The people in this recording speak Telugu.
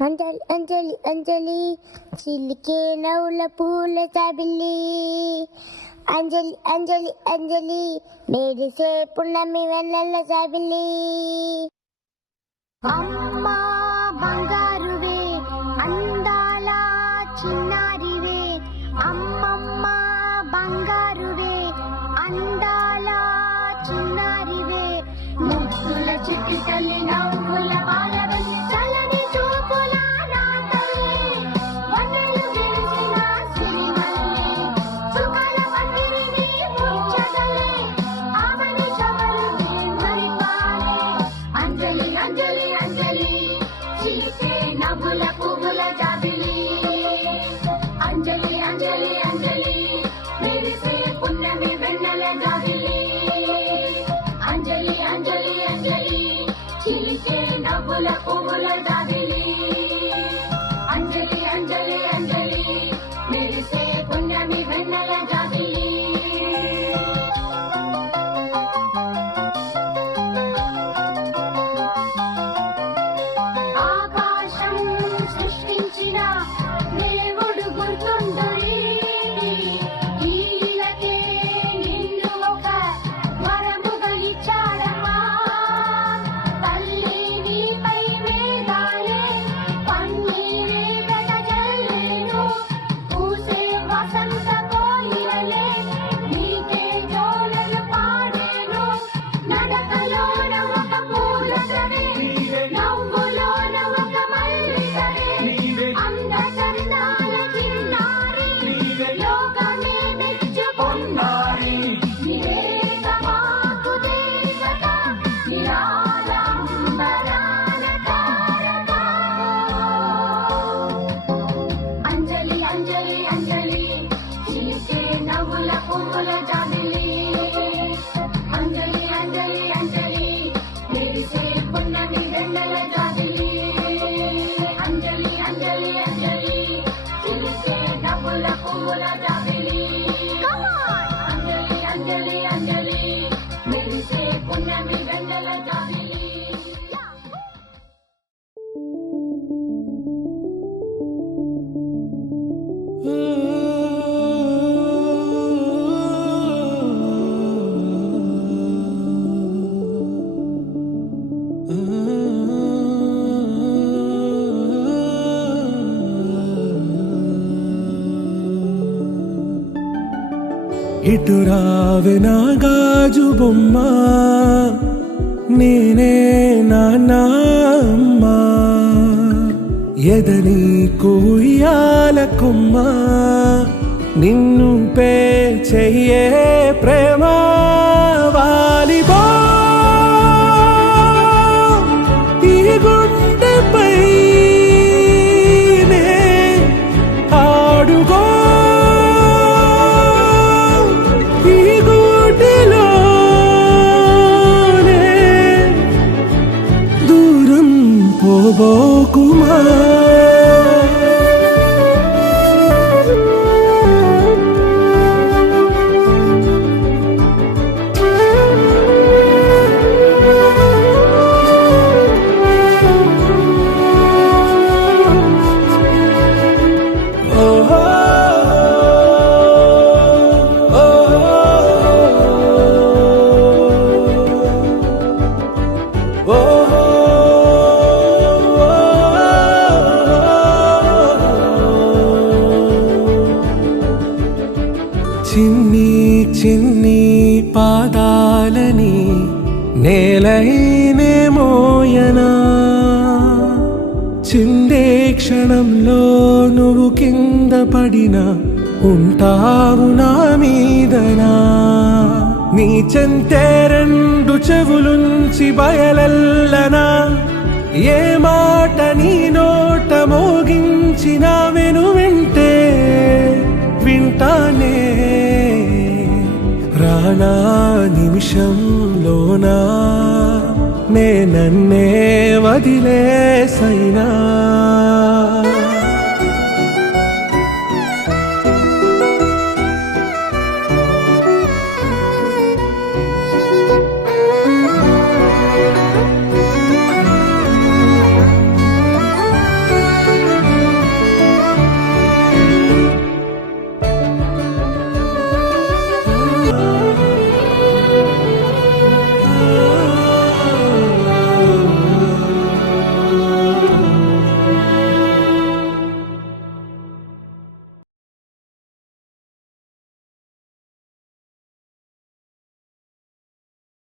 అంజలి అంజలి అంజలి చిలికే నవ్వుల పూల జాబిల్లి అంజలి అంజలి అంజలి మెరిసే పున్నమి వెన్నెల జాబిల్లి అమ్మా బంగారువే అందాల చిన్నారివే అమ్మమ్మ బంగారువే అందాల చిన్నారివే ముద్దుల చిట్టి తల్లి నవ్వుల పాలవల్లి చల్లని చూపుల నా తల్లి వన్నెలు విరిసిన సిరిమల్లి సుఖాల పందిరిని ముచ్చటలే ఆమెను చమరుని మరిపాలే అంజలి అంజలి అంజలి చీతే నవ్వుల పువ్వుల జాబిలి అంజలి అంజలి అంజలి మెరిసే పున్నమి వెన్నెల జాబిలి అంజలి అంజలి అంజలి చీతే నవ్వుల పువ్వుల జాబిలి అంజలి అంజలి అంజలి మెరిసే పున్నమి వెన్నెల జాబిలి ఆకాశం సృష్టించిన దేవుడు గుర్తుండని ఈలకే నిన్ను ఒక వరముగా ఇచ్చాడమ్మా తల్లి నీపై మేఘాలే పన్నీరే వెదజల్లేను పూసే వసంత కోయిలలే నీకే జోలలు పాడేను నడకలోన ఒక పూలసరే నవ్వులోన ఒక మల్లిసరే అందచందాల చిన్నారి లోకమే మెచ్చుకున్నారి నివేద మాకు దేవత నిరాళంబరాన తారక అంజలి అంజలి అంజలి చీకే నవ్వుల పువ్వుల జాబిలి అంజలి అంజలి అంజలి మెరిసే పున్నమి వెన్నెల జాబిలి అంజలి అంజలి అంజలి చీకే నవ్వుల పువ్వుల జాబిలి అంజలి అంజలి అంజలి మెరిసే పున్నమి వెన్నెల జాబిలి ఇటు రావే నా గాజు బొమ్మ నేనే నాన్నమ్మ ఎదని కూయాల కొమ్మ నిన్ను పే చెయ్యే ప్రేమ వాలిబో ఈ గుండెపై నే ఆడుగో ఈ గుడిలోనే దూరం పోబోకుమా చిన్ని చిన్ని పాదాలని నేలైనే మోయనా చిందే క్షణంలో నువ్వు కింద పడినా ఉంటావు నా మీదనా నీ చెంతే రెండు చెవులుంచి బయలెల్లనా ఏ మాట నీ నోట మోగించిన వెను వింటే వింటానే రానా నిమిషంలోనా నే నన్నే వదిలేసైనా